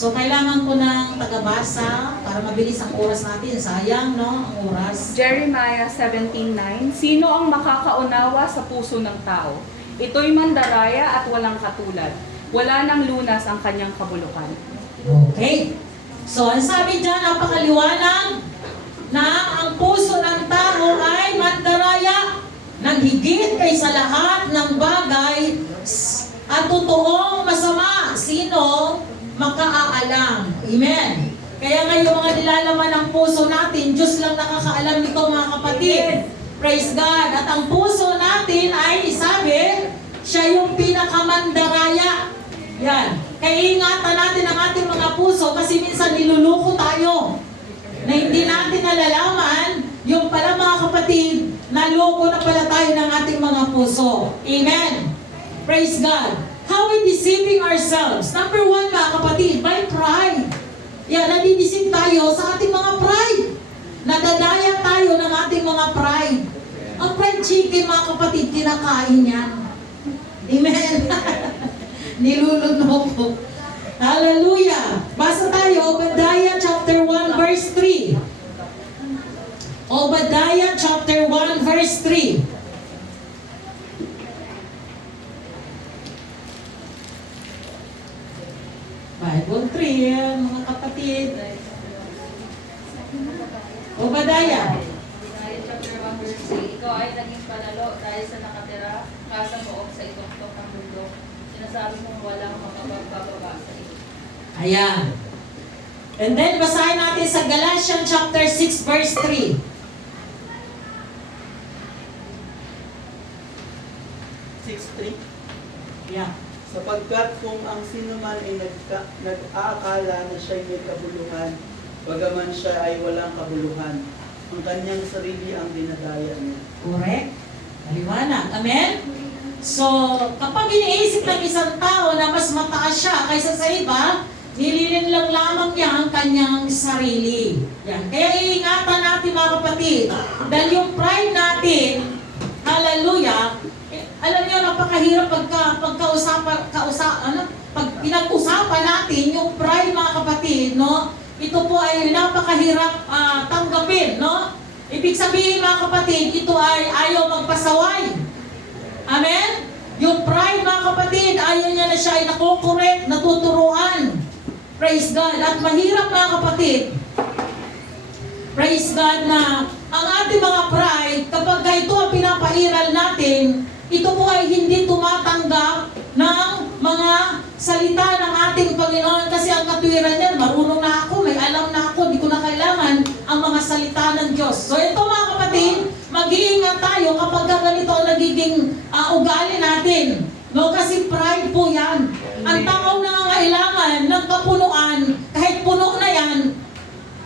So, kailangan ko ng tagabasa para mabilis ang oras natin. Sayang, no? Ang oras. Jeremiah 17:9, sino ang makakaunawa sa puso ng tao? Ito'y mandaraya at walang katulad. Wala nang lunas ang kanyang kabulukan. Okay. So, ang sabi dyan, napakaliwanag na ang puso ng tao ay mandaraya, naghigit kaysa lahat ng bagay at totoong masama. Sino makaalam? Amen. Kaya nga yung mga nilalaman ng puso natin, Diyos lang nakakaalam nito, mga kapatid. Praise God. At ang puso natin ay, sabi, siya yung pinakamandaraya. Yan. Kaya ingatan natin ang ating mga puso kasi minsan niluluko tayo na hindi natin nalalaman yung pala, mga kapatid, naloko na pala tayo ng ating mga puso. Amen. Praise God. How we deceiving ourselves? Number one, mga kapatid, by pride. Yan, nadideceive tayo sa ating mga pride. Nadadaya tayo ng ating mga pride. Ang fried chicken, mga kapatid, kinakain yan. Amen. Nilulunok ko. Hallelujah. Basa tayo, Obadiah chapter 1 verse 3. Obadiah chapter 1 verse 3. Bible 3, mga kapatid. Obadiah. Obadiah chapter 1 verse 3, ikaw ay naging panalo dahil sa nakatira ka sa loob sa itong ng mundo. Sinasabi mong walang makapagbababa sa iyo. Ayan. And then, basahin natin sa Galatians chapter 6 verse 3. 6:3. Yeah. Sapagkat kung ang sinuman ay nag-aakala na siya'y may kabuluhan, bagaman siya ay walang kabuluhan, ang kanyang sarili ang dinadaya niya. Correct. Maliwanag. Amen? So, kapag iniisip ng isang tao na mas mataas siya kaysa sa iba, nililin lang lamang niya ang kanyang sarili. Yan. Kaya iingatan natin, mga kapatid, dahil yung pride natin, hallelujah, alam niyo, napakahirap pag pinag-usapan natin yung pride, mga kapatid, no? Ito po ay napakahirap tanggapin, no? Ibig sabihin, mga kapatid, ito ay ayaw magpasaway. Amen? Yung pride, mga kapatid, ayaw niya na siya ay nakokorek, natuturuan. Praise God. At mahirap, mga kapatid, praise God, na ang ating mga pride, kapag ito ang pinapairal natin, ito po ay hindi tumatanggap ng mga salita ng ating Panginoon kasi ang katwiran niyan, marunong na ako, may alam na ako, di ko na kailangan ang mga salita ng Diyos. So ito, mga kapatid, mag-iingat tayo kapag ganito ang nagiging ugali natin. No, kasi pride po yan. Ang tao na kailangan ng kapunuan, kahit puno na yan,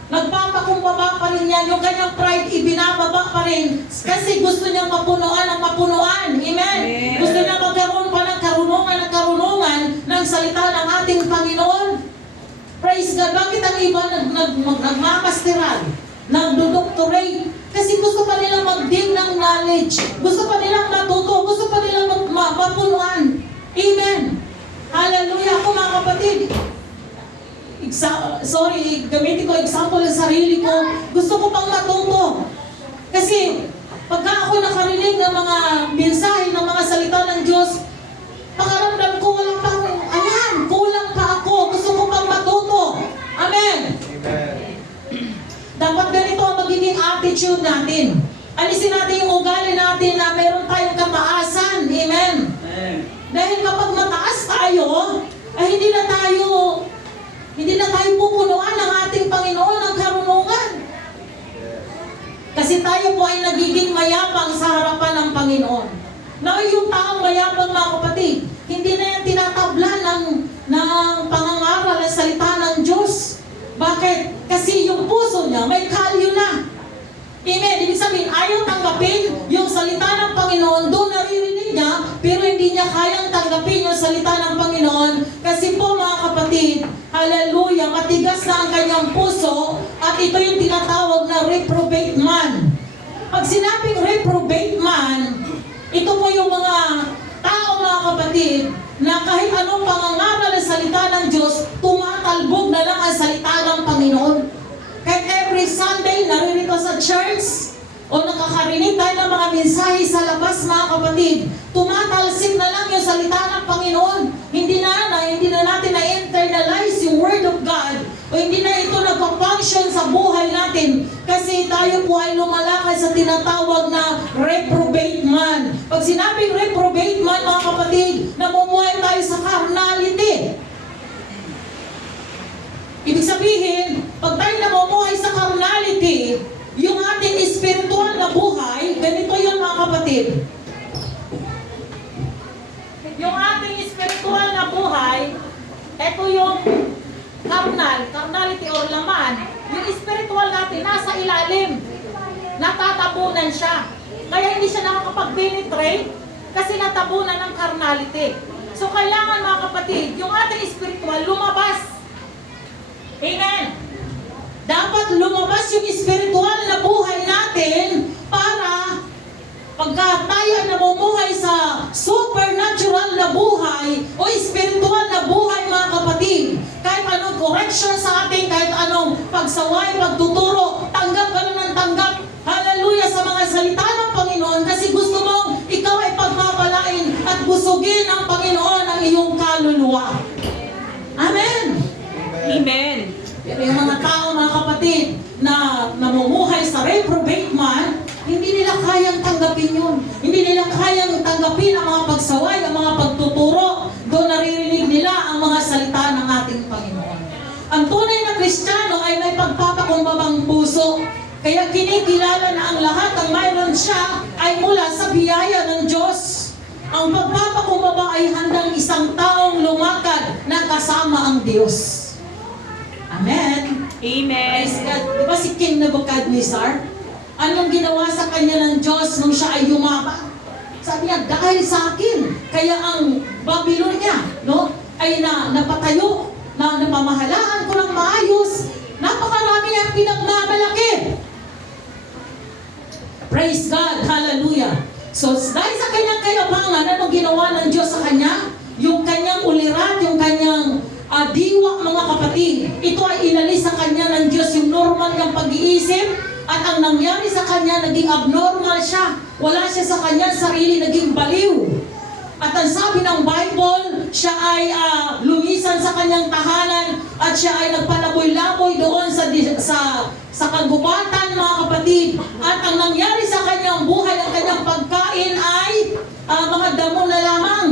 nagpapakumbaba pa rin yan, yung kanyang pride, ibinababa pa rin. Kasi gusto niyang mapunuan ang mapunuan. Amen? Gusto niya magkaroon pa ng karunungan ng salita ng ating Panginoon. Praise God. Bakit ang iba nagmamasteral, nagdodoctorate? Kasi gusto pa nilang mag-dig ng knowledge. Gusto pa nilang matuto. Gusto pa nilang mapunuan. Amen? Hallelujah. Ako, mga kapatid, gamitin ko example sa sarili ko. Gusto ko pang matuto. Kasi, pagka ako nakarinig ng mga mensahe, ng mga salita ng Diyos, pakaramdam ko walang pang, kulang pa ako. Gusto ko pang matuto. Amen? Amen. Dapat ganito ang magiging attitude natin. Alisin natin yung ugali natin na meron tayong kataasan. Amen? Amen. Dahil kapag mataas tayo, ay hindi na tayo pupunuan ng ating Panginoon ng karunungan. Kasi tayo po ay nagiging mayabang sa harapan ng Panginoon. Na yung taong mayabang, mga kapatid, hindi na yan tinatabla ng pangangaral at salita ng Diyos. Bakit? Kasi yung puso niya may kalyo na. Amen. Ibig sabihin, ayaw tanggapin yung salita ng Panginoon. Doon naririnig niya, pero hindi niya kayang tanggapin yung salita ng Panginoon. Kasi po, mga kapatid, hallelujah, matigas na ang kanyang puso at ito yung tinatawag na reprobate man. Pag sinabing reprobate man, ito po yung mga tao, mga kapatid, na kahit anong pangangaral ng salita ng Diyos, tumatalbog church o nakakarinig tayo ng mga mensahe sa labas, mga kapatid, tumatalsik na lang yung salita ng Panginoon. Hindi na natin na-internalize yung Word of God o hindi na ito nagpa-function sa buhay natin kasi tayo po ay lumalakad sa tinatawag na reprobate man. Pag sinabing reprobate man, mga kapatid, namumuhay tayo sa carnality. Ibig sabihin, pag tayo namumuhay sa carnality, yung ating spiritual na buhay, ganito yun, mga kapatid. Yung ating spiritual na buhay, ito yung carnality or laman. Yung spiritual natin, nasa ilalim. Natatabunan siya. Kaya hindi siya nakakapag-penetrate kasi natabunan ng carnality. So kailangan, mga kapatid, yung ating spiritual lumabas. Amen. Dapat lumabas yung spiritual na buhay natin para pagka tayo ay namumuhay sa supernatural na buhay o spiritual na buhay, mga kapatid, kahit anong correction sa atin, kahit anong pagsaway, pagtuturo, tanggap ka ng tanggap. Hallelujah sa mga salita ng Panginoon kasi gusto mong ikaw ay pagpapalain at busugin ng Panginoon ang iyong kaluluwa. Amen. Amen. Pero yung mga tao, mga kapatid, na namumuhay sa reprobate man, hindi nila kayang tanggapin yun. Hindi nila kayang tanggapin ang mga pagsaway, ang mga pagtuturo. Doon naririnig nila ang mga salita ng ating Panginoon. Ang tunay na Kristiyano ay may pagpapakumbabang puso. Kaya kinikilala na ang lahat ang mayroon siya ay mula sa biyaya ng Diyos. Ang pagpapakumbaba ay handang isang taong lumakad na kasama ang Diyos. Amen. Amen. Praise God. Diba si King Nebuchadnezzar? Anong ginawa sa kanya ng Diyos nung siya ay yumabang? Sabi niya, dahil sa akin, kaya ang Babylonia, no, ay napatayo, na napamahalaan ko ng maayos, napakarami ang pinagmamalaki. Praise God. Hallelujah. So, dahil sa kanyang kayabangan, anong ginawa ng Diyos sa kanya? Yung kanyang ulirat, yung kanyang diwa, mga kapatid. Ito ay inalis sa kanya ng Diyos yung normal niyang pag-iisip at ang nangyari sa kanya, naging abnormal siya. Wala siya sa kanyang sarili, naging baliw. At ang sabi ng Bible, siya ay lumisan sa kanyang tahanan at siya ay nagpalaboy-laboy doon sa kagubatan, mga kapatid. At ang nangyari sa kanyang buhay, ang kanyang pagkain ay mga damo na lamang.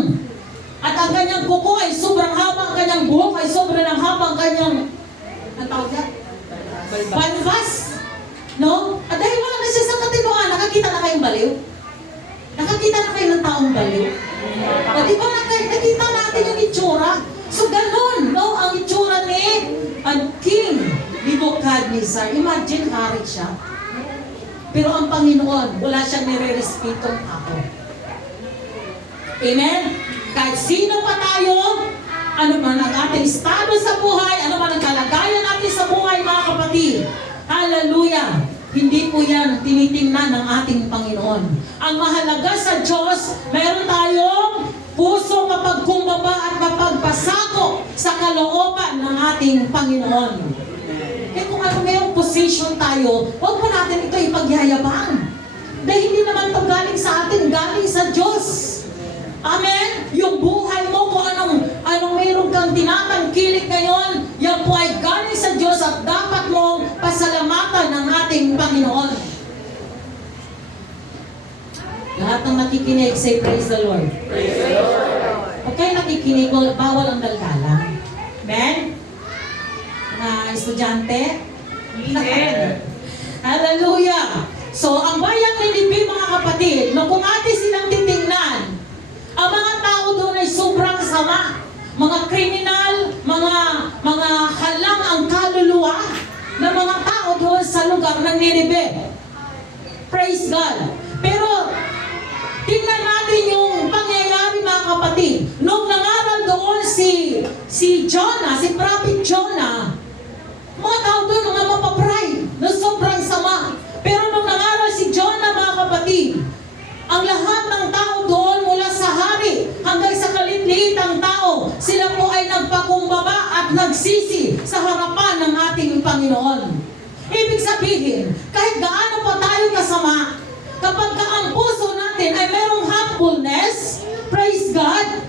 At ang kanyang kuko ay sobrang haba, ang kanyang buhok ay sobrang haba, ang kanyang, ang tawag niya? Balbas. No? At dahil wala na siya sa katinuan, nakakita na kayong baliw? Nakakita na kayo ng taong baliw? O di ba nakita natin yung itsura? So ganun, no? Ang itsura ni King Nebuchadnezzar. Imagine, hari siya. Pero ang Panginoon, wala siyang nire-respetong tao. Amen? Kahit sino pa tayo, ano man ang ating estado sa buhay, ano man ang kalagayan natin sa buhay, mga kapatid. Hallelujah! Hindi po yan tinitingnan ng ating Panginoon. Ang mahalaga sa Diyos, meron tayong puso mapagkumbaba at mapagpasako sa kalooban ng ating Panginoon. Kaya kung ano mayroong position tayo, huwag po natin ito ipagyayabang. Dahil hindi naman ito galing sa atin, galing sa Diyos. Amen? Yung buhay mo, kung anong mayroon kang tinatangkilik ngayon, yan po ay galing sa Diyos at dapat mong pasalamatan ng ating Panginoon. Lahat ng nakikinig, say praise the Lord. Praise the Lord. Huwag kayo nakikinig, bawal ang daldalan. Amen? Mga estudyante? Amen. Hallelujah! So, ang bayan ni Libby, mga kapatid, no, kung atin silang titingnan, ang mga tao doon ay sobrang sama. Mga kriminal, mga halang ang kaluluwa ng mga tao doon sa lugar ng Nineveh. Praise God. Pero, tingnan natin yung pangyayari, mga kapatid. Nung nangaral doon si Jonah, si Prophet Jonah, mga tao doon, mga mapapride, na sobrang sama. Pero nung nangaral si Jonah, mga kapatid, ang lahat ng tao doon mula sa hari hanggang sa kalitliitang tao, sila po ay nagpakumbaba at nagsisi sa harapan ng ating Panginoon. Ibig sabihin, kahit gaano pa masama. Kapag ang puso natin ay merong humbleness, praise God,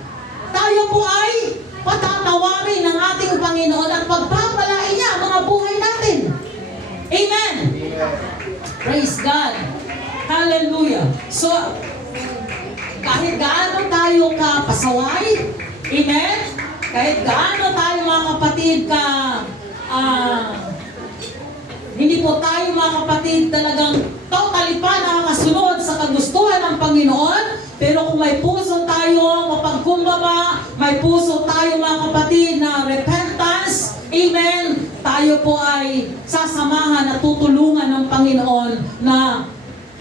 tayo po ay patatawarin ng ating Panginoon at pagpapalain niya ang mga buhay natin. Amen. Praise God. Hallelujah. So, kahit gaano tayo kapasaway, amen? Kahit gaano tayo mga kapatid hindi po tayo mga kapatid talagang totally pa nakakasunod sa kagustuhan ng Panginoon, pero kung may puso tayo mapagkumbaba, may puso tayo mga kapatid na repentance, amen, tayo po ay sasamahan at tutulungan ng Panginoon na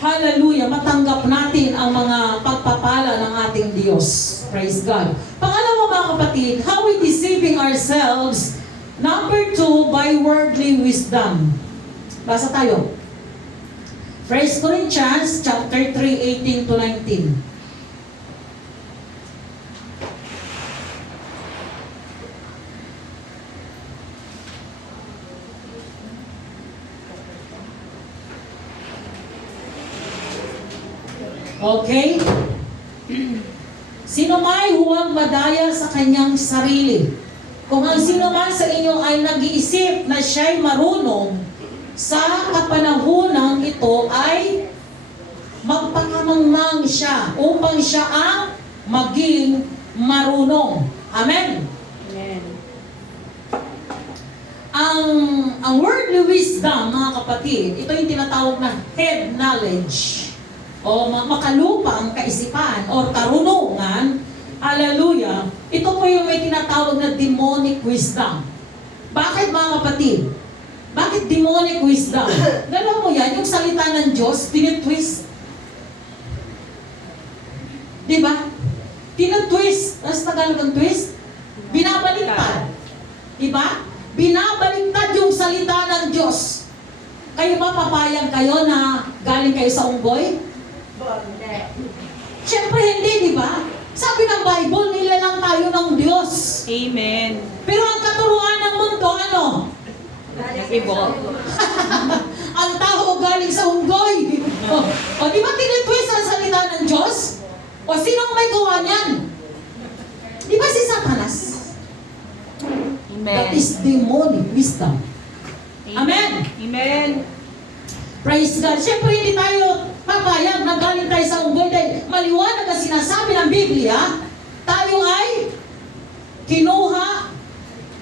hallelujah, matanggap natin ang mga pagpapala ng ating Diyos. Praise God. Pangalawa mga kapatid, how we deceiving ourselves. Number 2, by worldly wisdom. Basa tayo. 1 Corinthians chapter 3, 18 to 19. Okay? Sino may huwag madaya sa kanyang sarili. Kung ang sino man sa inyo ay nag-iisip na siya'y marunong, sa kapanahonang ito ay magpakamangmang siya upang siya ang maging marunong. Amen? Amen. Ang worldly wisdom, mga kapatid, ito yung tinatawag na head knowledge o makalupang kaisipan o karunungan. Hallelujah. Ito po yung may tinatawag na demonic wisdom. Bakit mga kapatid? Bakit demonic wisdom? Alam mo yan, yung salita ng Diyos, tinitwist. Diba? Tinitwist. Ano sa Tagalog ang twist? Binabaliktad. Diba? Binabaliktad yung salita ng Diyos. Kayo ba papayag kayo na galing kayo sa unggoy? Siyempre hindi, diba? Sabi ng Bible, nilalang tayo ng Diyos. Amen. Pero ang katuruan ng mundo, ano? Nag-ibo. Ang tao galing sa unggoy. O di ba tinitwist ang salita ng Diyos? O sinong may gawa niyan? Di ba si Satanas? Amen. That is demonic wisdom. Amen. Amen. Praise God. Siyempre hindi tayo papayag na galing tayo sa unggoy dahil maliwanag ang sinasabi ng Biblia, tayo ay kinuha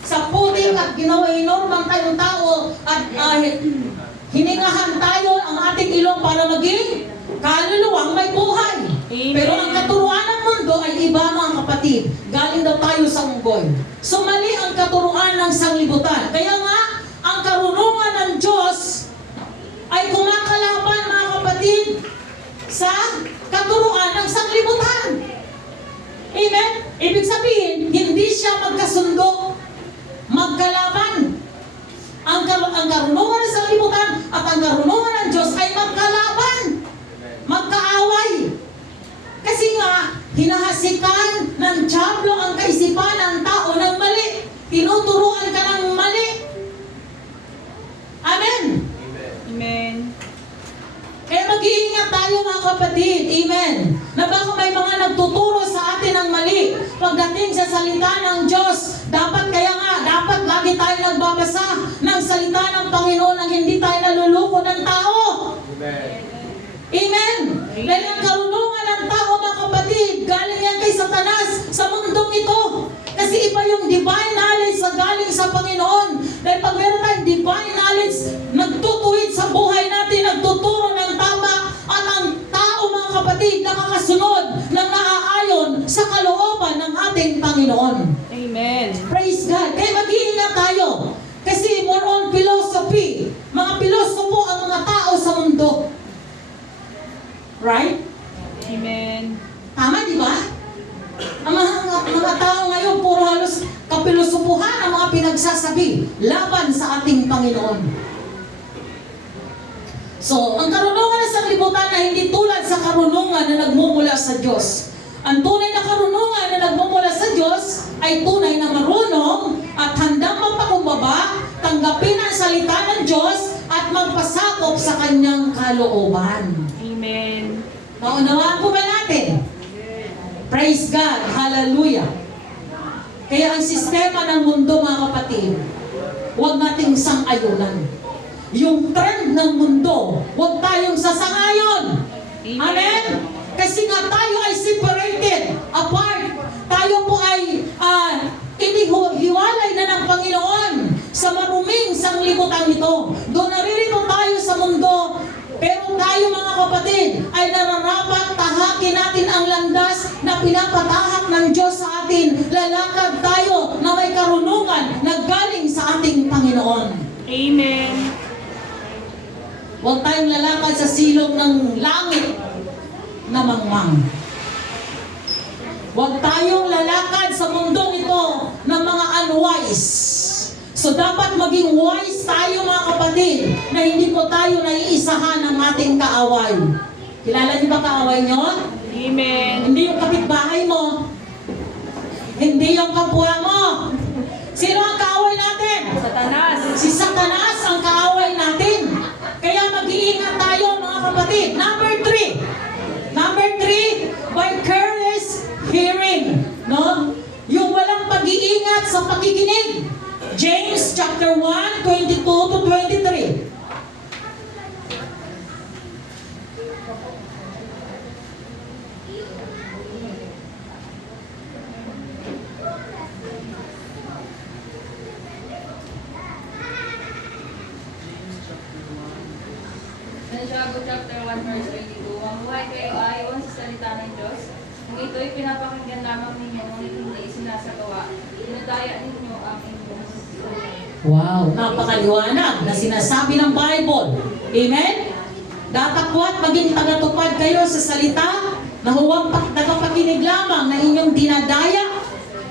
sa putik at inormang tayong tao at hiningahan tayo ang ating ilong para maging kaluluwang may buhay. Amen. Pero ang katuruan ng mundo ay iba mga kapatid. Galing daw tayo sa unggoy. So mali ang katuruan ng sanglibutan. Kaya nga, ang karunungan ng Diyos ay kumakalaban mga kapatid sa katuruan ng sanglibutan. Amen? Ibig sabihin, hindi siya magkasundo, magkalaban. Ang karunungan ng sanglibutan at ang karunungan ng Diyos ay magkalaban, magkaaway. Kasi nga, hinahasikan ng dyablo ang kaisipan ng tao ng mali. Tinuturuan ka ng mali. Amen? Amen. Kaya mag-iingat tayo mga kapatid. Amen. Na baka may mga nagtuturo sa atin ng mali pagdating sa salita ng Diyos. Dapat lagi tayo nagbabasa ng salita ng Panginoon nang hindi tayo naluluko ng tao. Amen. Dahil ang karunungan ng tao mga kapatid, galing yan kay Satanas sa mundong ito. Kasi iba yung divine knowledge na galing sa Panginoon. Dahil pag meron tayong divine knowledge, nagtutuwid sa buhay natin, nagtuturo ng tama, at ang tao mga kapatid, nakakasunod ng naaayon sa kalooban ng ating Panginoon. Amen. Praise God. Kaya mag-iingat tayo. Kasi more on philosophy. Mga pilosopo ang mga tao sa mundo. Right? Amen. Tama, di ba? Ang mga tao ngayon, puro halos kapilosopuhan ang mga pinagsasabi laban sa ating Panginoon. So, ang karunungan sa sanglibutan na hindi tulad sa karunungan na nagmumula sa Diyos. Ang tunay na karunungan na nagmumula sa Diyos ay tunay na marunong at handang magpakumbaba, tanggapin ang salita ng Diyos at at magpasakop sa kanyang kalooban. Amen. Naunawaan po ba natin? Praise God. Hallelujah. Kaya ang sistema ng mundo, mga kapatid, huwag nating sang-ayunan. Yung trend ng mundo, huwag tayong sasangayon. Amen? Kasi nga tayo ay separated, apart. Tayo po ay inihiwalay na ng Panginoon sa maruming sanglibutan ito. Doon naririto tayo sa mundo, pero tayo mga kapatid ay nararapat tahakin natin ang landas na pinapatahak ng Diyos sa atin. Lalakad tayo na may karunungan na galing sa ating Panginoon. Amen. Huwag tayong lalakad sa silong ng langit na mangmang. Huwag tayong lalakad sa mundong ito ng mga unwise. So dapat maging wise tayo mga kapatid na hindi po tayo naiisahan ng ating kaaway. Kilala niyo ba kaaway niyo? Amen. Hindi yung kapitbahay mo. Hindi yung kapwa mo. Sino ang kaaway natin? Satanas. Si Satanas ang kaaway natin. Kaya mag-iingat tayo mga kapatid. Number 3, by careless hearing. No? Yung walang pag-iingat sa pakikinig. James chapter 1, 22 to 23. Santiago chapter 1 verse 22. Mamuhay kayo ayon sa salita ng Diyos. Kung ito'y pinapakinggan lamang ninyo, ngunit hindi isinasagawa, dinadaya ninyo ang inyong sarili. Wow, napakaliwanag na sinasabi ng Bible. Amen? Dapat maging tagatupad kayo sa salita na huwag tagapakinig lamang na inyong dinadaya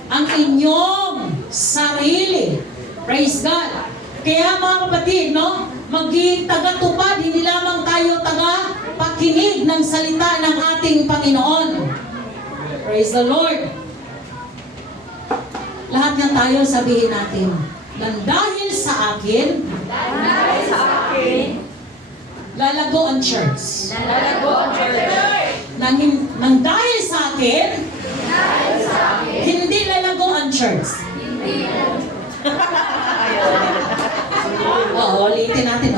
ang inyong sarili. Praise God. Kaya mga kapatid, no? Maging tagatupad, hindi lamang tayo tagapakinig ng salita ng ating Panginoon. Praise the Lord. Lahat nga tayo sabihin natin, nang dahil sa akin, lalago ang church. Lalago ang church. Nang dahil sa akin, hindi lalago ang church. Ulitin natin.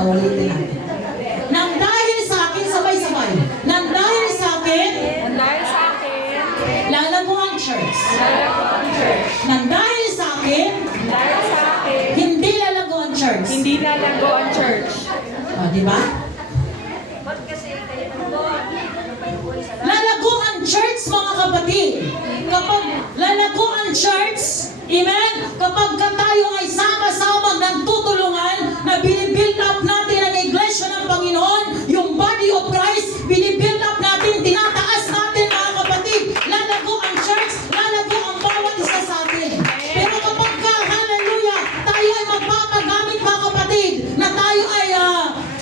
Nang dahil sa akin, sabay-sabay. Nang dahil sa akin, Dahil sa akin, lalago ang church. lalago ang church. Nang dahil sa akin, Dahil sa akin, hindi lalago ang church. hindi lalago ang church. Di ba? Lalago ang church, mga kapatid. Kapag lalago ang church, amen? Kapag tayo ay sama-sama nagtutulungan na binibuild up natin ang iglesia ng Panginoon, yung body of Christ, binibuild up natin, tinataas natin, mga kapatid. Lalago ang church, lalago ang bawat isa sa atin. Pero kapag hallelujah, tayo ay magpapagamit, mga kapatid, na tayo ay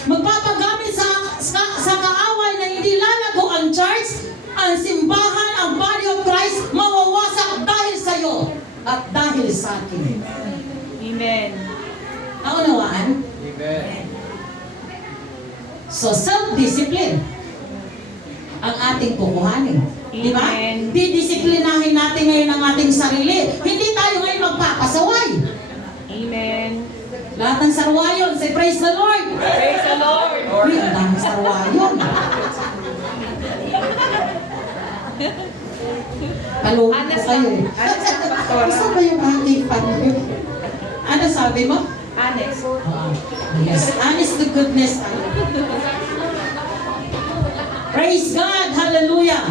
magpapagamit sa kaaway na hindi lalago ang church, ang simbahan, ang body of Christ, mawawasak dahil sa iyo at dahil sa akin. Amen. Naunawaan? Amen. So, self-discipline ang ating kukuhanin. Di ba? Amen. Didisiplinahin natin ngayon ang ating sarili. Hindi tayo ngayon magpapasaway. Amen. Lahat ng sarwayon, say praise the Lord. Praise the Lord. Uy, ang daming sarwayon. Kalungkot Honest kayo. lang. Honest lang, Pastora. Gusto ba yung aking panyo? Ano sabi mo? Honest. Yes, honest to goodness. Praise God, hallelujah.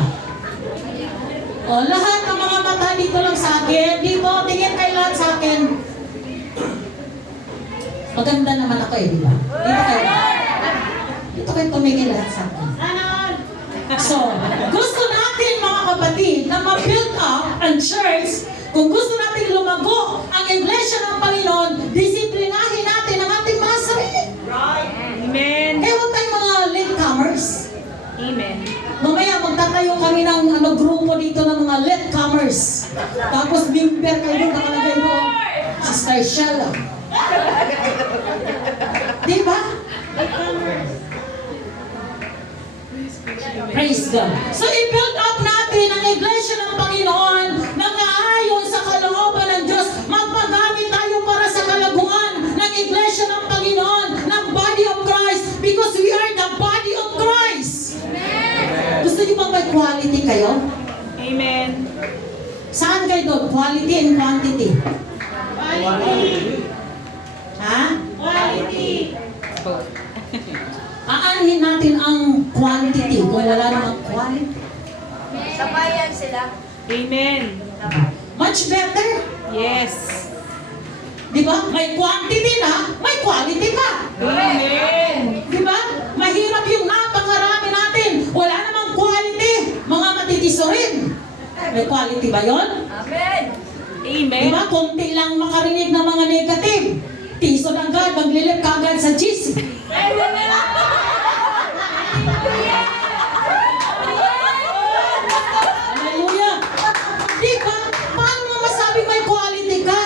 Lahat ng mga mata dito lang sa akin. Dito, tingin kayo lahat sa akin. Maganda naman ako di ba? Dito kayo tumingin lahat sa akin. So, gusto natin mga kapatid na ma-build up ang church. Kung gusto natin lumago ang iglesia ng Panginoon, disiplinahin natin ang ating mga sarili. Amen. Kaya huwag tayong mga latecomers. Amen. Mamaya magtatayo kami ng grupo dito ng mga latecomers. Tapos member kayo doon, nakalagay doon. Sister Shella. Di ba? Praise God. So i-build up natin ang iglesia ng Panginoon na naayon sa kalooban ng Diyos. Magpagamit tayo para sa kalaguan ng iglesia ng Panginoon, ng body of Christ, because we are the body of Christ. Gusto niyo bang may quality kayo? Amen. Saan kayo doon? Quality and quantity. Ha? Quality. Aanhin natin ang quantity kung wala namang quality. Sabayan sila. Amen. Much better. Yes. Di ba? May quantity na, may quality pa. Amen. Di ba? Mahirap yung napakarami natin. Wala namang quality. Mga matitiso rin. May quality ba yon? Amen. Amen. Di ba? Kunti lang makarinig ng mga negative. Tiso na agad, maglilip ka agad sa GC. Hallelujah! Di ba? Paano mo masabing may quality ka?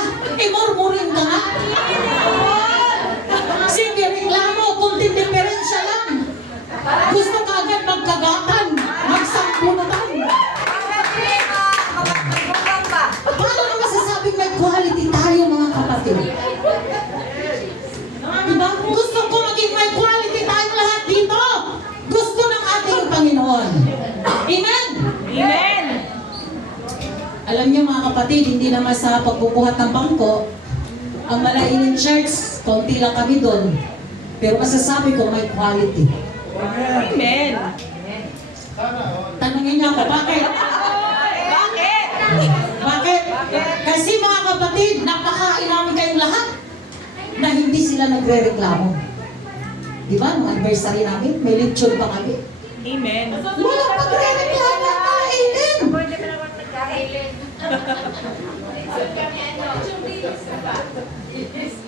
Murmuring ka nga. Sige, reklamo, kunting diferensya lang. Gusto ka agad magkagatan, magsampunutan. Paano mo masasabing may quality tayo, mga kapatid? Diba? Gusto ko maging may quality tayong lahat dito. Gusto ng ating Panginoon. Amen? Amen. Alam niyo mga kapatid, hindi naman sa pagbubuhat ng bangko, ang Malailing Church, konti lang kami doon. Pero masasabi ko may quality. Amen. Tanungin niyo ako, bakit? Bakit? Bakit? Kasi mga kapatid, napakain namin kayong lahat na hindi sila nagre-reklamo. Di ba? Nung anniversary namin, may lechon pa kami. Amen. Walang pagre-reklamo, kainin. Pwede pa naman nagkakailin.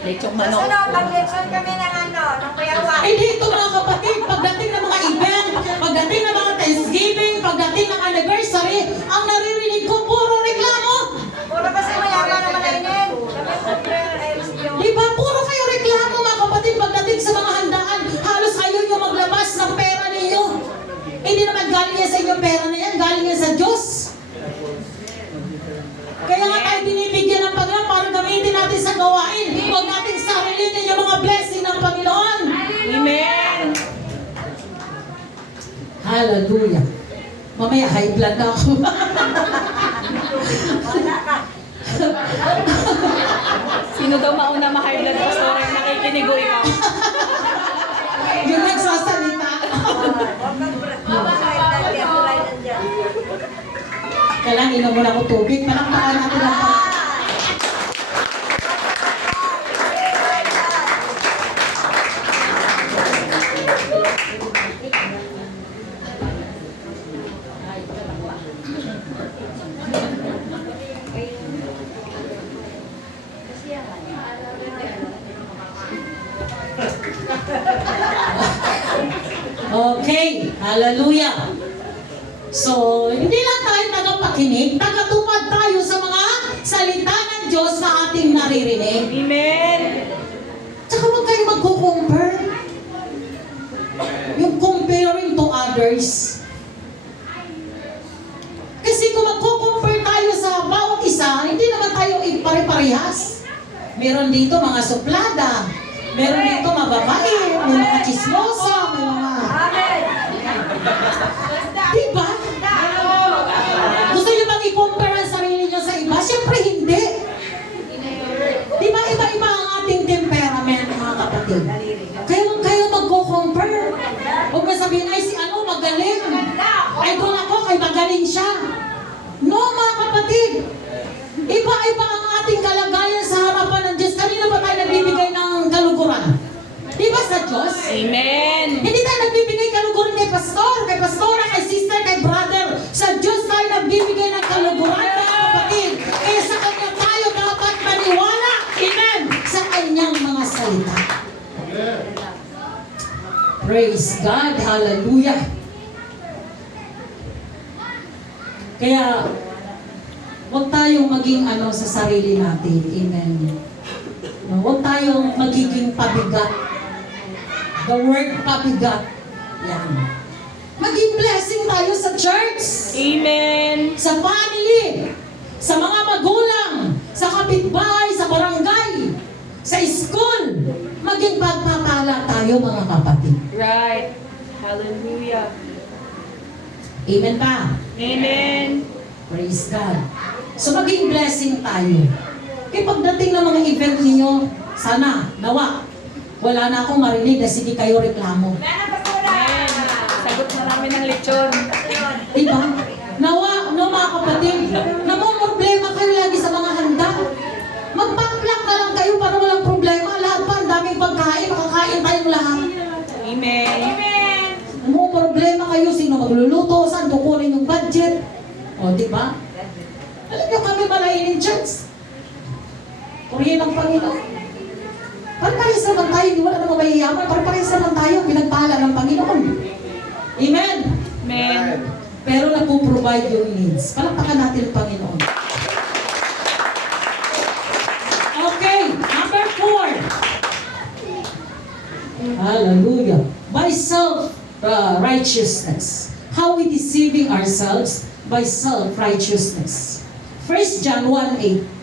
Lechong Sa manok. sunod, mag-lecture kami ng ng kuyawan. Eh dito mga kapatid, pagdating ng mga event, pagdating ng mga Thanksgiving, pagdating ng anniversary, ang naririnig ko puro reklamo. Puro kasi mayaman naman na inin. Kami po, Di ba? Puro kayo reklamo mga kapatid pagdating sa mga handaan. Halos ayaw nyo maglabas ng pera ninyo. Hindi naman galing yan sa inyong pera na yan, galing yan sa Diyos. Kaya nga tayo binibigyan ng Panginoon para gamitin natin sa gawain. Huwag nating sarilinin yung mga blessing ng Panginoon. Amen. Hallelujah. Mamaya high blood na ako. Sino daw mauna ma-high blood pastor ang nakikinig o ikaw? Yung nagsasalita. Kailangan inom muna ako tubig. Palakpakan natin ang Okay, hallelujah. So, hindi lang tayo tagapakinig, tagatupad tayo sa mga salita ng Diyos na ating naririnig. Amen. Tsaka huwag kayo magko-compare. Yung comparing to others. Kasi kung magko-compare tayo sa bawat isa, hindi naman tayo pare-parehas. Meron dito mga suplada, meron dito mababae, may mga chismosa, may mga... Diba? Gusto niyo bang i-compare ang sarili niyo sa iba? Siyempre hindi. Diba iba-iba ang ating temperament, mga kapatid? Kaya huwag kayo magko-compare. Huwag mo sabihin, ay si ano magaling. Ay doon ako, kay magaling siya. No, mga kapatid. Iba-iba ang ating kalagayan sa harapan ng Diyos. Kanina ba tayo nagbibigay ng kaluguran? Diba sa Diyos? Amen. Hindi tayo nagbibigay kaluguran kay pastor, kay pastora, kay sister, kay brother. Sa Diyos tayo nagbibigay ng kaluguran, mga kapatid. Kaya sa Kanya tayo dapat maniwala. Amen. Sa Kanyang mga salita. Praise God. Hallelujah. Kaya, huwag tayong maging sa sarili natin. Amen. No, huwag tayong magiging pabigat. The word pabigat. Yan. Maging blessing tayo sa church, Amen. sa family, sa mga magulang, sa kapitbahay, sa barangay, sa school. Maging pagpapala tayo mga kapatid. Right. Hallelujah. Amen ba? Amen. Praise God. So maging blessing tayo. Kaya pagdating ng mga event ninyo, sana, nawa, wala na akong marinig na sige kayo reklamo. Amen. Sagot na namin ng lechon. Diba? Nawa, no mga kapatid, namumroblema kayo lagi sa mga handa. Magpaplak na lang kayo para walang problema. Lahat pa, ang daming pagkain, makakain tayong lahat. Amen. Namumroblema kayo, sino magluluto, saan kukunin yung budget. O, diba? Alam nyo kami malainin church. Purihin ang Panginoon. Parang-parehas naman tayo, hindi wala namang mayayaman. Parang-parehas naman tayo, pinagpala ng Panginoon. Amen? Amen. Pero nagpo-provide yung needs. Palakpakan natin ang Panginoon. Okay, number 4. Hallelujah. By self-righteousness. How we deceiving ourselves? By self-righteousness. 1 John 1:8.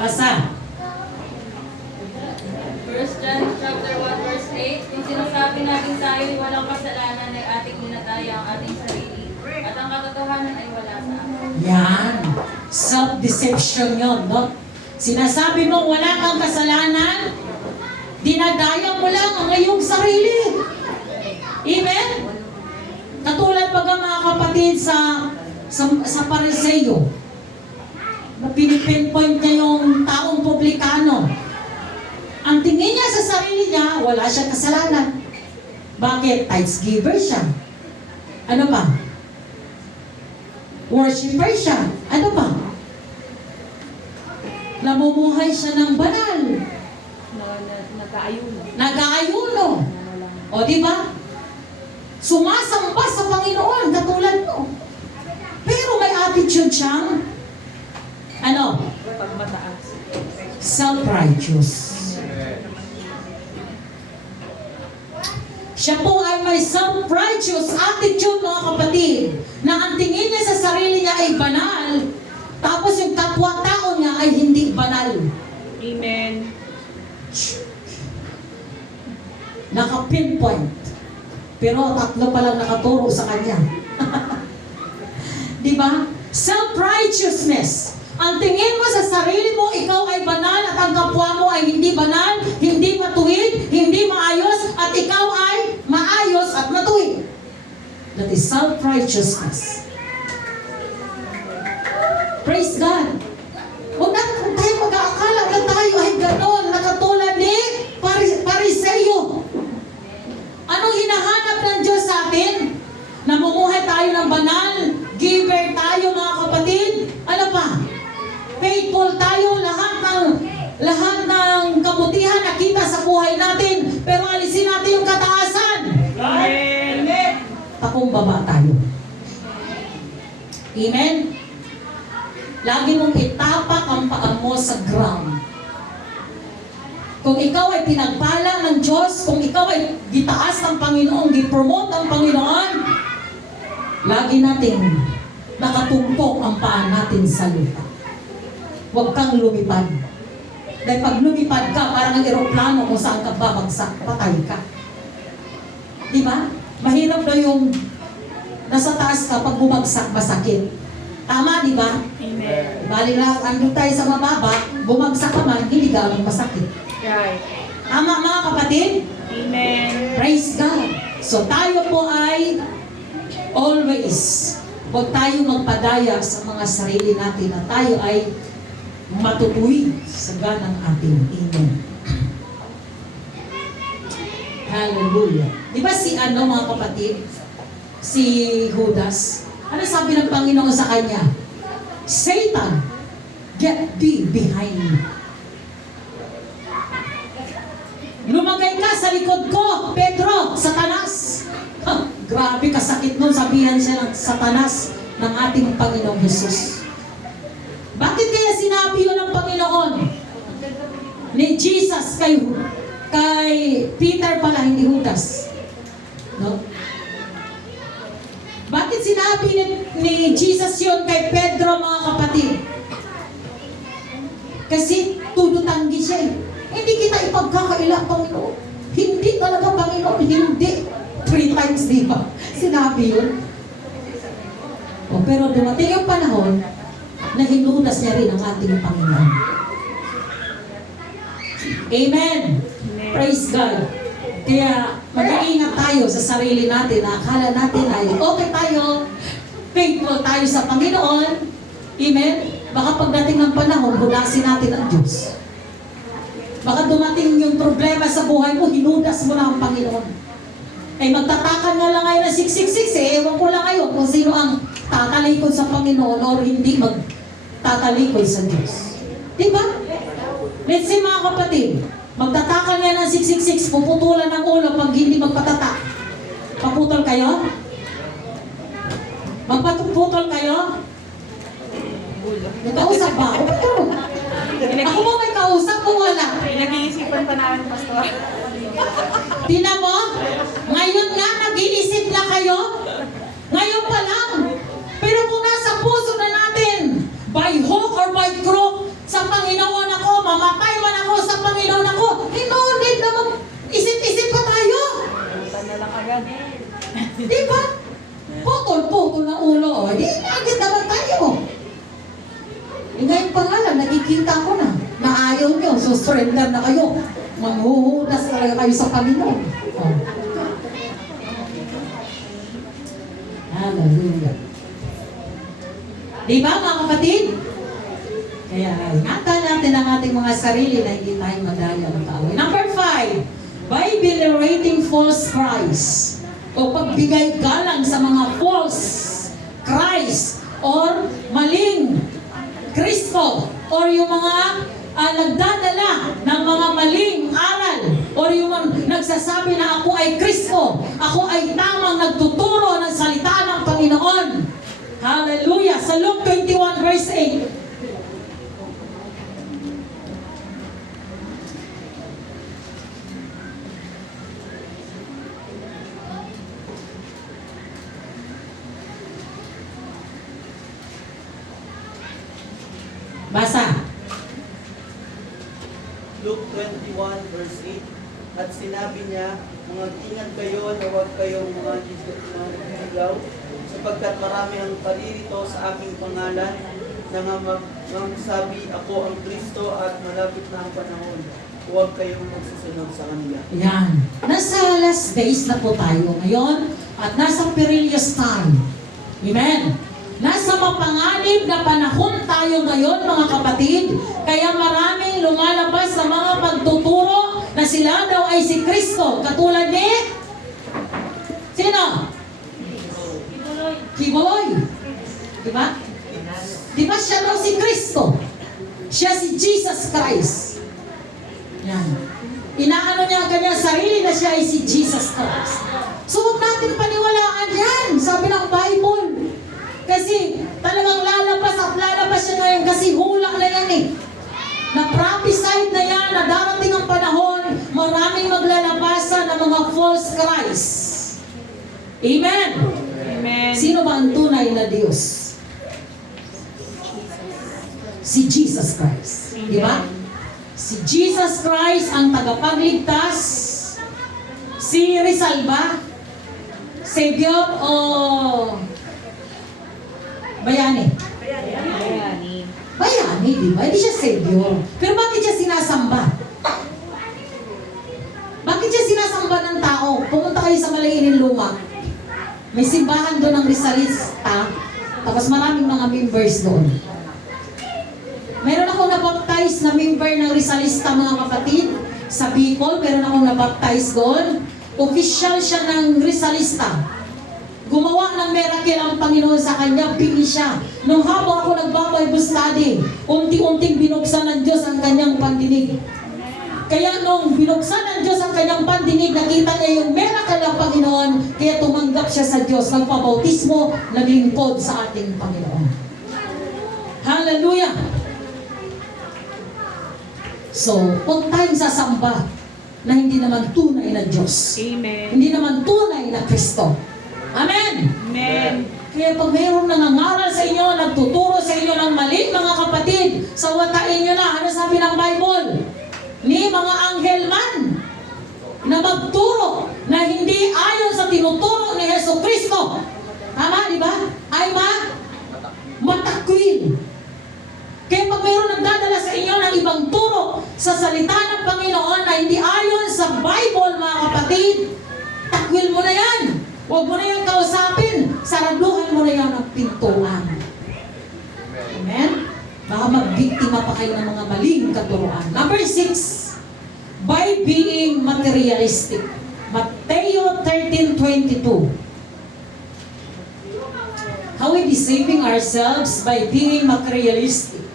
Basa. 1 John chapter 1 verse 8, yung sinasabi natin tayo ay walang kasalanan ay ating minataya ang ating sarili. At ang katotohanan ay wala sa atin. Yan. Self-deception yun, no? Sinasabi mo wala kang kasalanan, dinadaya mo lang ang iyong sarili. Amen? Katulad pag ang mga kapatid sa Pariseo, na pinipinpoint niya yung taong publikano. Ang tingin niya sa sarili niya, wala siyang kasalanan. Bakit? Tithes giver siya. Ano pa? Worshipper siya. Ano pa? Namumuhay siya ng banal. Nag-aayuno. Nag-aayuno. O, di ba? Sumasamba sa Panginoon, katulad mo. Pero may attitude siyang, ano? Pagmataas. Self-righteous. Siya po ay may self-righteous attitude, mga kapatid, na ang tingin niya sa sarili niya ay banal, tapos yung kapwa-tao niya ay hindi banal. Amen. Naka-pinpoint. Pero 3 pa lang nakaturo sa kanya. Di ba? Self-righteousness. Ang tingin mo sa sarili mo, ikaw ay banal at ang kapwa mo ay hindi banal, hindi matuwid, hindi maayos, at ikaw ay maayos at matuwid. That is self-righteousness. Praise God. Huwag tayo mag-aakala na tayo ay gano'n, nakatulad ni Pariseo. Anong hinahanap ng Diyos sa atin? Namumuhay tayo ng banal, giver tayo mga kapatid. Ano pa? Faithful tayo, lahat ng kabutihan nakita sa buhay natin, pero alisin natin yung kataasan. Amen. Takumbaba tayo. Amen? Lagi mong itapak ang paa mo sa ground. Kung ikaw ay pinagpala ng Diyos, kung ikaw ay gitaas ng Panginoon, gipromote ng Panginoon, lagi nating nakatumpok ang paa natin sa lupa. Huwag kang lumipad. Dahil pag lumipad ka, parang ang eroplano kung saan ka babagsak, patay ka. Di ba? Mahirap na yung nasa taas ka, pag bumagsak, masakit. Tama, di ba? Amen. Bali lang, andun tayo sa mababa, bumagsak ka man, hindi ganun masakit. Right. Tama mga kapatid? Amen. Praise God. So tayo po ay always, huwag tayo magpadaya sa mga sarili natin na tayo ay matutuwid sa ganang ating Amen. Hallelujah. Di ba si mga kapatid? Si Judas? Ano sabi ng Panginoon sa kanya? Satan, get thee behind me. Lumagay ka sa likod ko, Pedro, Satanas. Grabe kasakit nun, sabihan siya ng Satanas ng ating Panginoong Jesus. kay Peter pala, hindi Judas. No? Bakit sinabi ni Jesus yun kay Pedro, mga kapatid? Kasi tudutanggi siya eh. Hindi kita ipagkakaila, Panginoon. Hindi talaga, Panginoon. Hindi. 3 times, di ba? Sinabi yun. O, pero dumating yung panahon na hinudas niya rin ang ating Panginoon. Amen. Praise God. Kaya mag-iingat tayo sa sarili natin na akala natin ay okay tayo, faithful tayo sa Panginoon. Amen. Baka pagdating ng panahon, hudasin natin ang Diyos. Baka dumating yung problema sa buhay mo, hinudas mo na ang Panginoon. Eh magtatakan nga lang ngayon ng 666 eh. Ewan ko lang ngayon kung sino ang tatalikod sa Panginoon or hindi magtatalikod sa Diyos. Diba? Let's say mga kapatid, magtatakan nga ng 666, puputulan ng ulo pag hindi magpatatak. Paputol kayo? Magpaputol kayo? May kausap ba? Ako mo may kausap o wala? Pinag-iisipan pa namin, Pastor. Tingnan mo, ngayon nga nag-iisip na kayo. Ngayon pa lang. Pero kung nasa puso na natin, by hook or by crook, sa Panginoon ako, mamatay man ako sa Panginoon ako, no need na mag-isip-isip pa tayo. Punta na lang agad. Di ba? Putol-putol na ulo. Di agad naman tayo. E ngayon pa nga lang, nakikita ko na ayaw nyo, so surrender na kayo. Manghuhudas talaga kayo sa Panginoon. Oh. Hallelujah. Di ba mga kapatid? Kaya ingatan natin ang ating mga sarili na hindi tayo madaya ng kaaway. Number 5, by venerating false Christ o pagbigay galang sa mga false Christ or maling Kristo or yung mga nagdadala ng mga maling aral or yung nagsasabi na ako ay Kristo, ako ay tamang nagtuturo ng salita ng Panginoon. Hallelujah! Sa Luke 21 verse 8. Basa. Luke 21 verse 8. At sinabi niya, mag-ingat kayo na huwag kayong mga ligaw, sapagkat marami ang paririto sa aking pangalan na magsabi ako ang Kristo at malapit na ang panahon. Huwag kayong magsusunod sa kanila. Yan. Nasa last days na po tayo ngayon at nasa perilous time. Amen. Nasa mapanganib na panahon tayo ngayon, mga kapatid. Kaya maraming lumalabas sa mga pagtuturo na sila daw ay si Kristo. Katulad ni... Sino? Kiboy. Diba? Diba siya daw si Kristo? Siya si Jesus Christ. Yan. Inaano niya ang kanyang sarili na siya ay si Jesus Christ. So huwag natin paniwalaan yan. Sabi ng Bible. Kasi talagang lalabas siya ngayon kasi hula na yan eh. Na-prophesied na yan na darating ang panahon, maraming maglalabasan ng mga false Christ. Amen? Amen. Sino ba ang tunay na Diyos? Si Jesus Christ. Di ba? Si Jesus Christ ang tagapagligtas. Si Rizal ba? Savior o bayani? Bayani. Bayani, di ba? Hindi siya Savior. Pero bakit siya sinasamba? Bakit siya sinasamba ng tao? Pumunta kayo sa Malayanin Luma. May simbahan doon ng Rizalista. Tapos maraming mga members doon. Meron akong nabaptize na member ng Rizalista, mga kapatid. Sa Bicol, meron akong nabaptize doon. Official siya ng Rizalista. Gumawa ng miracle ang Panginoon sa kanya, bigli siya. Nung habang ako nagbabible study, unti-unting binuksan ng Diyos ang kanyang pandinig. Kaya nung binuksan ng Diyos ang kanyang pandinig, nakita niya yung miracle ng Panginoon, kaya tumanggap siya sa Diyos, nagpabautismo, naglingkod sa ating Panginoon. Hallelujah! So, huwag tayong sasamba na hindi naman tunay na Diyos. Amen. Hindi naman tunay na Kristo. Amen! Amen. Kaya pag mayroong nangangaral sa inyo, nagtuturo sa inyo ng mali, mga kapatid, sawatain nyo na, ano sabi ng Bible? Ni mga anghel man na magturo na hindi ayon sa tinuturo ni Hesus Kristo. Tama, di ba? Ay matakwil. Kaya pag mayroong nagdadala sa inyo ng ibang turo sa salita ng Panginoon na hindi ayon sa Bible, mga kapatid, takwil mo na yan. Huwag mo na yan kausapin. Saraduhan mo na yan ang pintuan. Amen? Baka magbiktima pa kayo ng mga maling katuruan. Number 6, by being materialistic. Mateo 13:22. How we deceiving ourselves by being materialistic.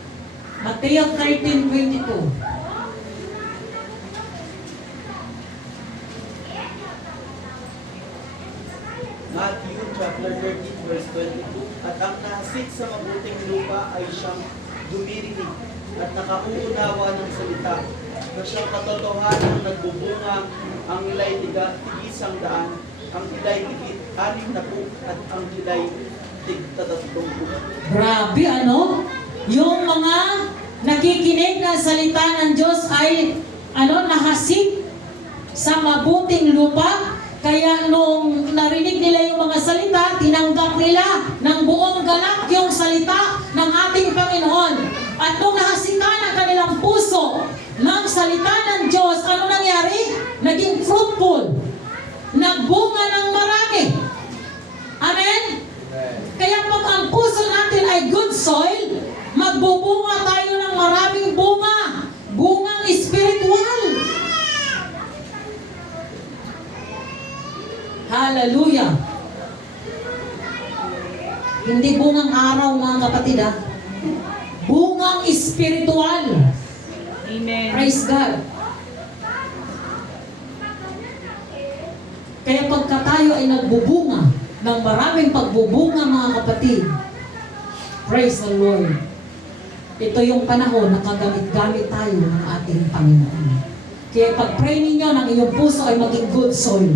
Mateo 13:22. Matthew chapter 13 verse 22. At ang nahasik sa mabuting lupa ay siyang dumirinig at nakauunawa ng salita na siyang katotohanan nagbubunga, ang ilay tig-isang daan, ang ilay tig-60 at ang ilay tig-30. Grabe, ano? Yung mga nakikinig ng salita ng Diyos ay nahasik sa mabuting lupa. Kaya nung narinig nila yung mga salita, tinanggap nila ng buong galak yung salita ng ating Panginoon. At nung nahasikan ang kanilang puso ng salita ng Diyos, ano nangyari? Naging fruitful. Nagbunga ng marami. Amen? Kaya pag ang puso natin ay good soil, magbubunga tayo ng maraming bunga. Bungang spiritual. Hallelujah. Hindi bungang araw, mga kapatid, ha? Bungang spiritual. Amen. Praise God. Kaya pagka tayo ay nagbubunga ng maraming pagbubunga, mga kapatid, praise the Lord. Ito yung panahon na kagamit-gamit tayo ng ating Panginoon. Kaya pag-pray ninyo ng iyong puso ay maging good soil.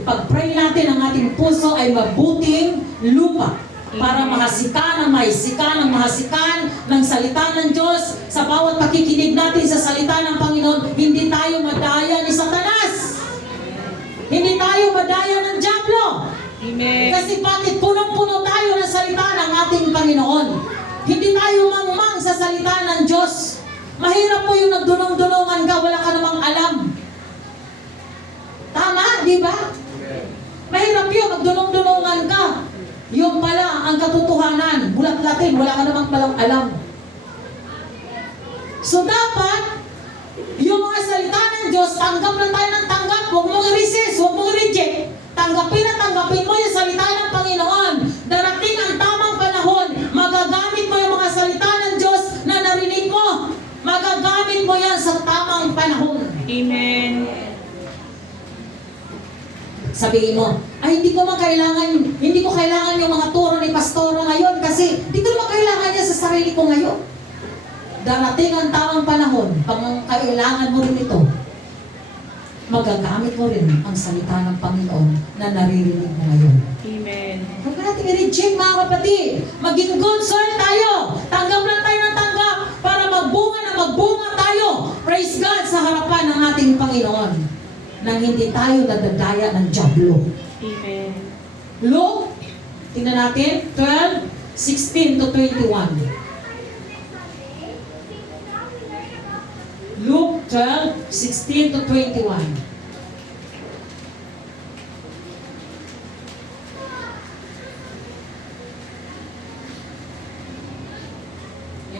Pag-pray natin ang ating puso ay mabuting lupa para mahasikan ng salita ng Diyos. Sa bawat pakikinig natin sa salita ng Panginoon, hindi tayo madaya ni Satanas. Hindi tayo madaya ng Diablo. Amen. Kasi bakit punong-puno tayo ng salita ng ating Panginoon? Hindi tayo mangmang sa salita ng Diyos. Mahirap po yung nagdunong-dunongan ka, wala ka namang alam. Tama, di ba? Mahirap yun, magdunong-dunongan ka. Yung pala, ang katotohanan, bulat-latin, wala ka namang palang alam. So dapat, yung mga salita ng Diyos, tanggap lang tayo ng tanggap. Huwag mong i-resist, huwag mong i-reject. Tanggapin mo yung salita ng Panginoon. Darating ang tamang panahon, magagamit mo yung mga salita ng Diyos na narinig mo. Magagamit mo yan sa tamang panahon. Amen. Sabihin mo, ay hindi ko kailangan yung mga turo ni pastora ngayon kasi hindi ko naman kailangan yan sa sarili ko ngayon. Darating ang tamang panahon, pag kailangan mo rin ito, magagamit mo rin ang salita ng Panginoon na naririnig mo ngayon. Amen. Huwag natin i-reject, mga kapatid. Maging good soil tayo. Tanggap lang tayo ng tanggap para magbunga tayo. Praise God sa harapan ng ating Panginoon. Nang hindi tayo nadadaya ng Diablo. Amen. Luke, tingnan natin, 12:16 to 21. Luke 12:16 to 21.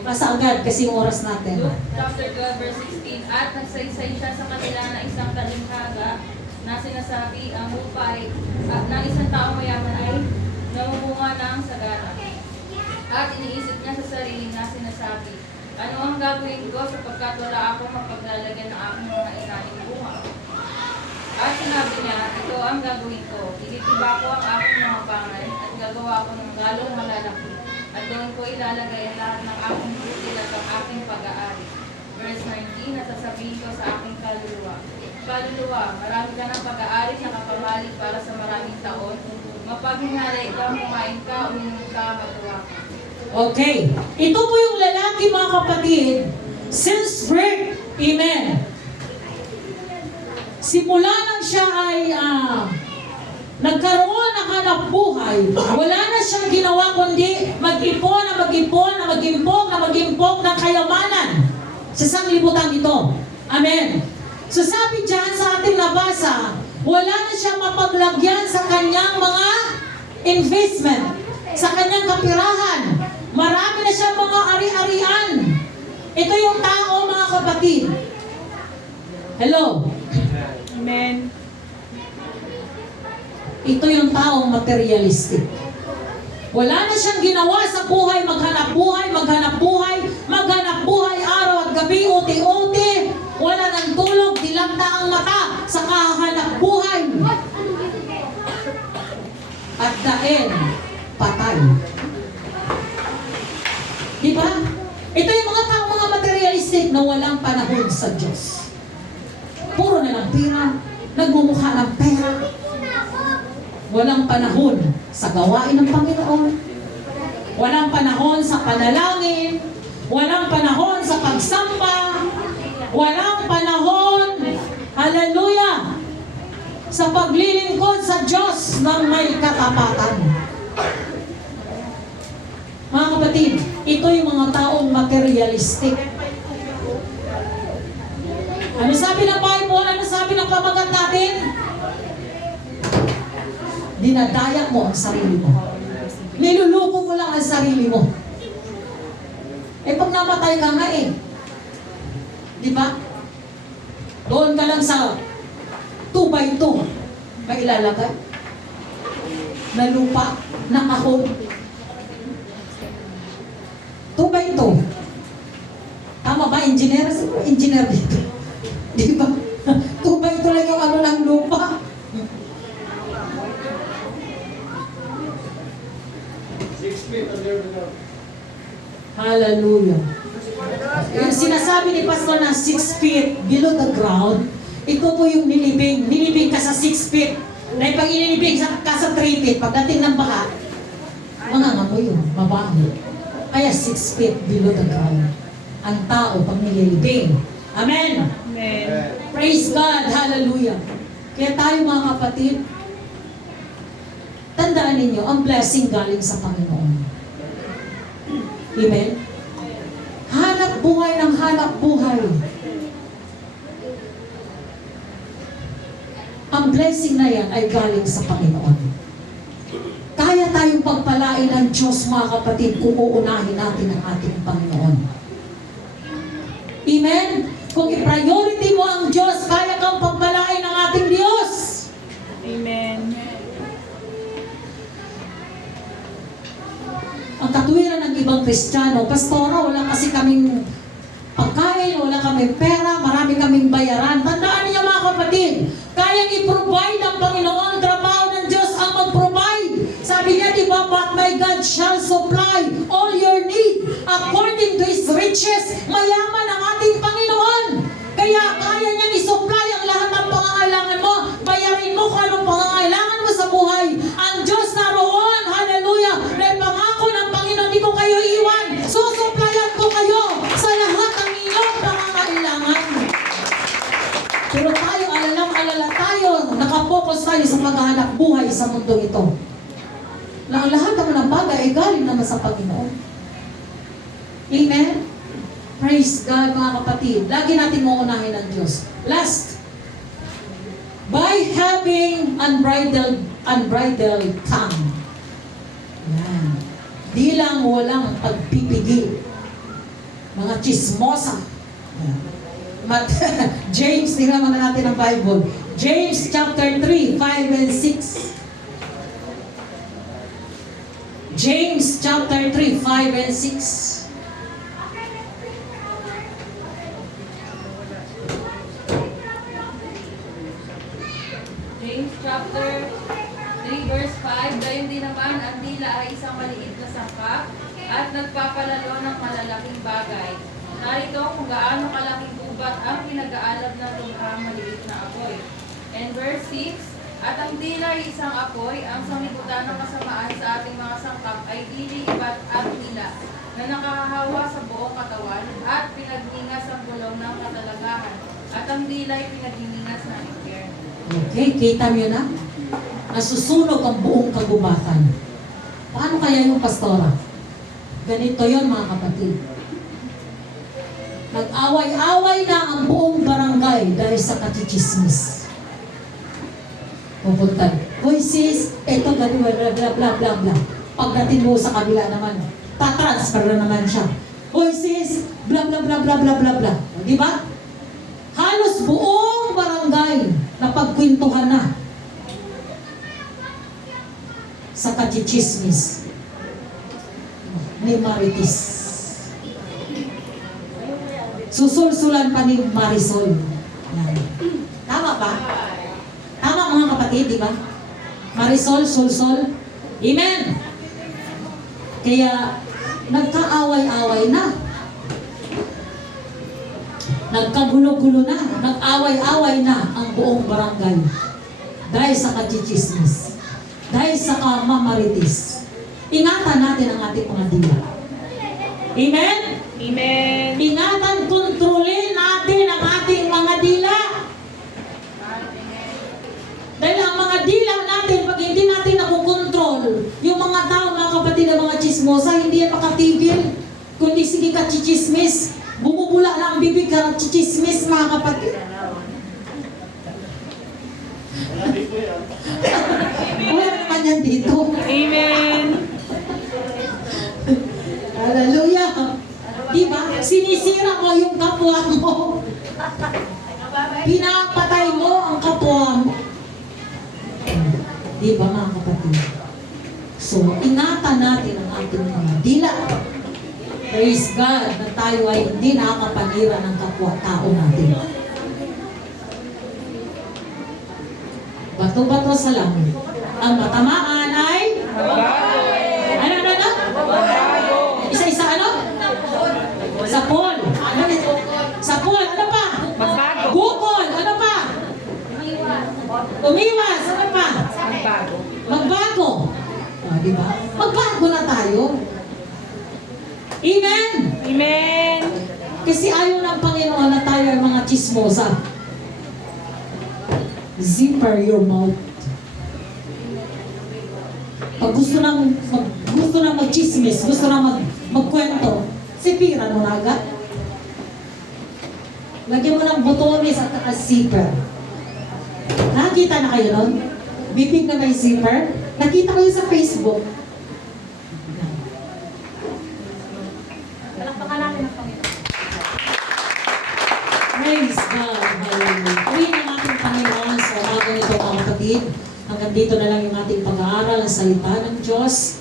Ipasa agad kasi yung oras natin. Luke chapter 12 verse 16. At nagsaysay siya sa kanila na isang talinghaga na sinasabi ang upay at ng isang taong mayaman ay namumunga ng sagana. At iniisip niya sa sarili na sinasabi, ano ang gagawin ko sapagkat wala akong mapaglalagyan ng aking mga inaning bunga? At sinabi niya, ito ang gagawin ko. Ititiba ko ang aking mga pangay at gagawa ko ng lalong malalaki. At doon ko ilalagay ang lahat ng aking butil at ang aking pag-aari. Verse 19. sasabihin ko sa aking kaluluwa. Kaluluwa, marami ka ng pag-aari na kapamalig para sa maraming taon. Mapaghinalay ka, kumain ka, uminom ka, magawa ka. Okay. Ito po yung lalaki, mga kapatid, since birth. Amen. Simula nang siya ay nagkaroon ng hanap buhay, wala na siyang ginawa kundi mag-ipon na mag-ipon na mag-impok na mag-impok ng kayamanan sa sanglibutan ito. Amen. So sabi dyan sa ating nabasa, wala na siyang mapaglagyan sa kanyang mga investment, sa kanyang kapirahan. Marami na siyang mga ari-arian. Ito yung tao, mga kapatid. Hello? Amen. Ito yung taong materialistic. Wala na siyang ginawa sa buhay, maghanap buhay, maghanap buhay, maghanap buhay araw at gabi, uti-uti. Wala nang tulog, dilagta ang mata sa kahanap buhay. At the end, patay. Di ba? Ito yung mga taong mga materialistic na walang panahon sa Diyos. Puro na lang pera, nagmumukha ng pera. Walang panahon sa gawain ng Panginoon. Walang panahon sa panalangin. Walang panahon sa pagsamba. Walang panahon, hallelujah, sa paglilingkod sa Diyos ng may katapatan. Mga kapatid, ito yung mga taong materialistic. Ano sabi ng Bible? Ano sabi ng pamagat natin? Dinadayak mo ang sarili mo. Niluluko mo lang ang sarili mo. Eh pag namatay ka nga eh. Di ba? Doon ka lang sa 2x2. May ilalagay. Na lupa, na kahon. 2x2. Tama ba? Engineer? Engineer dito. Di ba? 2x2 lang yung ano ng lupa. 6 feet under the ground. Hallelujah. Yung sinasabi ni Pastor na 6 feet below the ground, ito po yung nilibing. Nilibing ka sa 6 feet. Dahil pag inilibing ka sa 3 feet, pagdating ng baha, mangangamoy yun, mabaho. Kaya 6 feet below the ground. Ang tao pag nililibing. Amen. Amen. Praise God. Hallelujah. Kaya tayo mga kapatid, tandaan ninyo, ang blessing galing sa Panginoon. Amen? Hanap buhay ng hanap buhay. Ang blessing na yan ay galing sa Panginoon. Kaya tayong pagpalain ng Diyos, mga kapatid, kung uunahin natin ang ating Panginoon. Amen? Kung i-priority mo ang Diyos, kaya kang pagpalain ng ating Diyos. Amen. Ang katwiran ng ibang Kristiyano, Pastora, wala kasi kaming pagkain, wala kaming pera, marami kaming bayaran. Tandaan niyo mga kapatid, kayang i-provide ng Panginoon, trabaho ng Diyos ang mag-provide. Sabi niya, di ba, but my God shall supply all your need according to His riches. Mayaman ang ating Panginoon. Kaya kaya niyang i-supply ang lahat ng pangangailangan mo. Bayarin mo kung anong pangangailangan mo sa buhay. Ang Diyos naroon, hallelujah, may pangako ng Panginoon, di ko kayo iwan. Susuplayan ko kayo sa lahat ng inyong pangangailangan. Pero tayo, alala tayo, nakapokus tayo sa paghahanap buhay sa mundo ito. Na ang lahat naman ng bagay ay galing naman sa Panginoon. Amen? Praise God, mga kapatid. Lagi natin mauunahin ang Diyos. Last, by having unbridled tongue. Yan. Di lang walang pagpipigil. Mga chismosa. Yan. James, tingnan muna natin ang Bible. James chapter 3, 5 and 6. James chapter 3, 5 and 6. James chapter 3 verse 5, gayon din naman ang dila ay isang maliit na sangkap at nagpapalalo ng malalaking bagay. Narito kung gaano kalaking gubat ang pinag-aalab ng lumhang maliit na apoy. And verse 6, at ang dila ay isang apoy, ang sanglibutan ng kasamaan sa ating mga sangkap ay dili, ibat at dila, na nakahahawa sa buong katawan at pinagningas ang gulong ng katalagahan. At ang dila ay pinagningas ng impyerno. Okay, kita nyo na? Nasusunog ang buong kagubatan. Paano kaya yung pastora? Ganito yon mga kapatid. Nag-away-away na ang buong barangay dahil sa kachichismis. Pupuntan. Hoy sis, eto ganito, bla bla bla bla bla. Pagdating mo sa kabila naman, tatransfer na naman siya. Hoy sis, bla bla bla bla bla bla bla. Di ba? Halos buong barangay na pagkwentuhan na sa kachichismis. May marites. Susulsulan pa ni Marisol. Yan. Tama ba? Tama mga kapatid, di ba? Marisol, sulsol. Amen! Kaya, nagkaaway-away na. Nagkagulo-gulo na. Nag-away-away na ang buong barangay. Dahil sa kachichismis. Dahil sa kamamaritis. Ingatan natin ang ating mga dila. Amen? Amen. Ingatan, kontrolin natin ang ating mga dila. Dahil ang mga dila natin, pag hindi natin nakukontrol, yung mga tao, mga kapatid ng mga chismosa, hindi yan makatigil. Kundi sige ka chichismis, bumubula na ang bibig ka chichismis, mga kapatid. Wala naman yan dito. Amen. Hallelujah. Diba? Sinisira mo yung kapwa mo. Pinapatay mo ang kapwa mo. Diba mga kapatid? So, ingatan natin ang ating mga dila. Praise God na tayo ay hindi nakakapanira ng kapwa-tao natin. Bato-bato sa langit. Ang matamaan ay ano? Isa-isa ano? Sa Paul. Sa Paul, ano pa? Magbago. Bukol, ano pa? Umiwas, ano pa? Magbago. Magbago. Di ba? Magbago na tayo. Amen? Amen. Kasi ayaw ng Panginoon na tayo ay mga chismosa. Zipper your mouth. Pag gusto nang mag-chismis, gusto nang magkwento, sipiran mo na agad. Lagyan mo ng botones at zipper. Nakita na kayo nun? Bibig na may zipper? Nakita ko yun sa Facebook. Palakpakan natin ang Panginoon. Praise God. Hallelujah. Purihin ang ating Panginoon sa umaga nito mga kapatid. Hanggang dito na lang yung ating pag-aaral, ang salita ng Diyos.